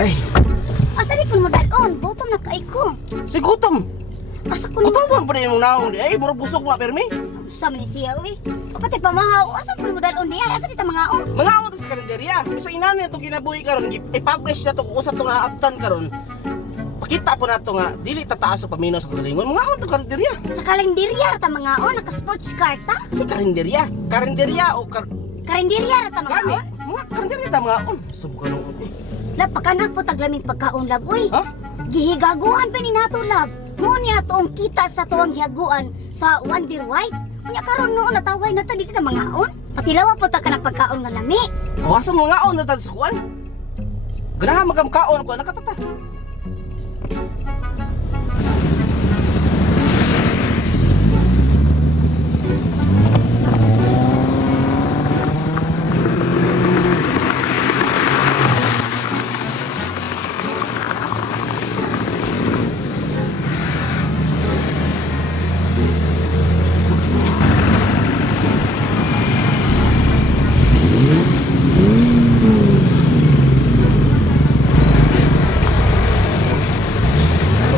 Ay, Asa di kun mo dalon? Gutom na kay ko. si gutom. Asa kun Gutom pa rin yung naong di. Ay, mura busog mga permi. sa man siya uy. Pati pamahaw, asa kun mo dalon diya? Asa di ta mga on? Mga ako sa kalendarya. Bisa inani itong kinabuhi karon, i-publish na ito kung usap itong naabtan karon. Pakita po na ito nga, dili tataas o paminaw sa kagalingon. Mga ako itong kalendarya. Sa kalendarya ta mga on, naka sports car ta. Si kalendarya. Kalendarya o Kalendarya ta mga Gani. on. Mga kalendarya ta mga on. Subukan nung eh. Lapakanak po taglamig pagkaon lab uy. Ha? Gihigaguan pa ni nato lab. Mo ni atong kita sa tuwang higaguan sa Wonder White. Unya karon noon natawhay na ta di kita mga on. Patilawa po ta kanang pagkaon nga lami. O asa mga on na tadskuan? Graha magamkaon ko nakatata.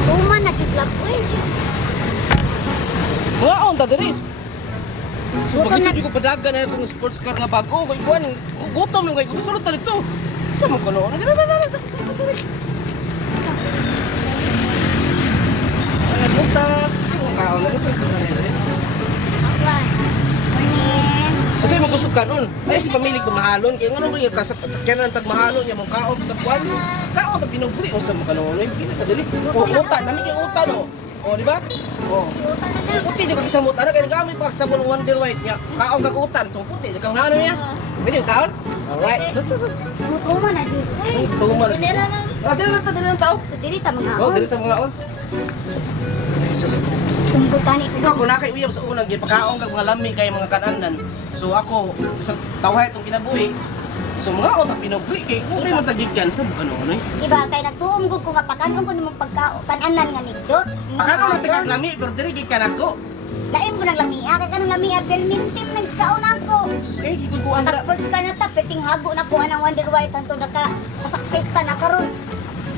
Tuman na jud lab uy. Mga on ta diris. So Gutom pag na. isip ko padagan na itong sports car nga bago, kay kuan, gutom lang kay ko gusto ta dito. Sa mo kono? Ay, punta. Kaon na sa kanila. Alright. Morning. Kasi mo gusto ka nun. Ay si pamilig mahalon kay ngano rin ka sakyanan tag mahalon ya mong kaon tag kuan. Kaon ta pinugli o sa mo kanon. Ay pila ka dali. O uta nami kay uta no. O di ba? O. Puti jud ka sa muta na kay gamit pa sa sabon Wonder White nya. Kaon kag utan so puti jud kang ano niya. Pwede yung kaon? Alright. Tuman na jud uy. Ay, tuman na. Dinera na. Ah, dili na tao. So diri ta mga Oh, on. dili ta mga on. Jesus. Kumbutani ko. Ako na kay uyab sa unang gipakaon kag mga lami kay mga kananan. So ako sa tawhay itong kinabuhi. So mga on ta pinugli kay kung man tagigyan sa mga ano. Diba kay nagtuom ko nga pakanon ko nimong pagkaon kananan nga nindot. Akala man tagag lami pero diri gid kanako. Lain mo nang lamia kay kanang lamia permintim nagkaon ako. Sus eh gid ko Ang anda. sports car na ta peting hago na ko anang Wonder White hanto naka success ta na karon.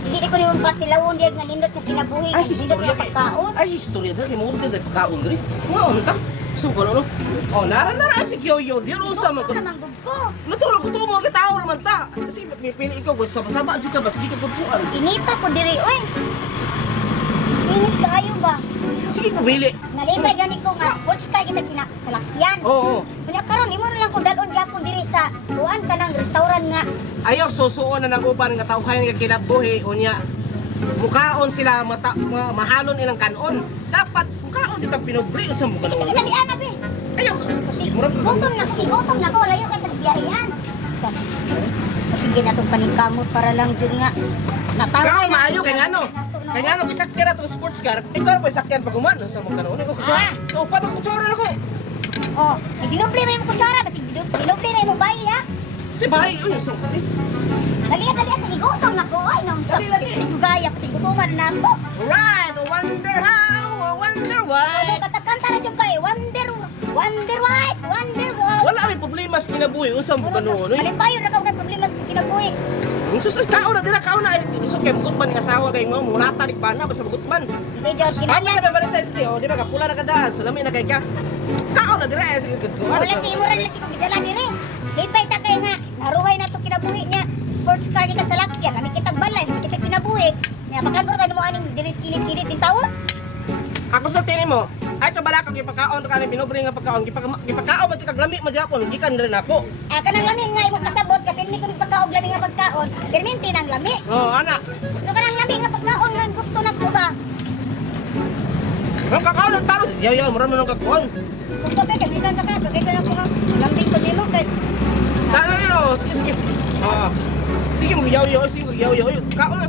Hindi ko nimong patilawon diag nga nindot nga kinabuhi Ay kay si nindot istorya nga pagkaon. Ay si istorya diri mo diri pagkaon diri. Mga on ta. So kono no. Oh nara si Yoyo. Di usa man ko. Gusto naman gud ko. Natural ko tumo ka tao naman ta. Kasi pipili ikaw ko sama jud ka ba sige ka tutuan. Inita ko diri oy. Init kaayo ba? Sige pumili. Nalipay gani ko nga sports car kita salakyan. Oo. Kunya karon imo na lang ko dalon gyapon diri sa tuan kanang restaurant nga. Ayaw susuon na ng upan nga tawhay nga kinabuhi unya. Mukaon sila mahalon ilang kanon. Dapat mukaon dito pinubli sa mukha Sige naman. dali ana be. Ayaw. Kasi Murag ka. gutom na ko layo ka sa biyahean. Sige na itong paningkamot para lang dyan nga. Kaya maayo kay ngano. Kay ngano gisakyan na tong sports car. Ikaw pa sakyan pag umano sa mukha naman. Oh, patong kutsara na ko. Oh, ginuble mo yung kutsara kasi ginuble na yung bayi ha. Si bahay uy, so. Dali at gutom na ko. Ay, nung sa gaya pati gutuman na to. Right, I wonder how, I wonder why. Katakanta na yung kay Wonder White, Wonder White. Wala may problema sa kinabuhi unsa mo kanon. Malipayo na ka ng problema sa kinabuhi. Ang susunod kaon na dila kaon na. So kay bugot man ng asawa kay mo mulata dik bana basta bugot man. Medyo Ano kinanya. na ba balita sa di ba kapula na kadaan. Salami na kay ka. Kaon na dira sa gud ko. Wala kay mo rin lagi kong gidala dire. Lipay ta kay nga naruhay na to kinabuhi niya. Sports car kita sa lakyan, lami kitag balay, kita kinabuhi. Nya pakanor ka mo aning diri kilit-kilit din tawo. Ako sa tini mo, ay kabala ka gipakaon to kanang binobre nga pagkaon gipakaon ba ti kag lami magyapon gikan rin ako. Ah kanang lami nga imo pasabot ka pinmi ko pagkaog lami nga pagkaon. Perminti nang lami. Oh, ana. Pero kanang lami nga pagkaon nga gusto na ko ba? Ang kakaon ng taro. Yaw mura mo nang kakuan. Kung to pwede minsan ka ka, pwede na ko nga lambing ko nimo kay. Taro yo, sige. Ah. Sige mo yaw sige yaw. Kaon na.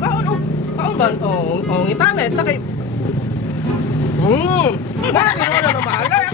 Kaon. Kaon ba? Oh, ngitana ta kay. Bakit mo na mahal? Ay,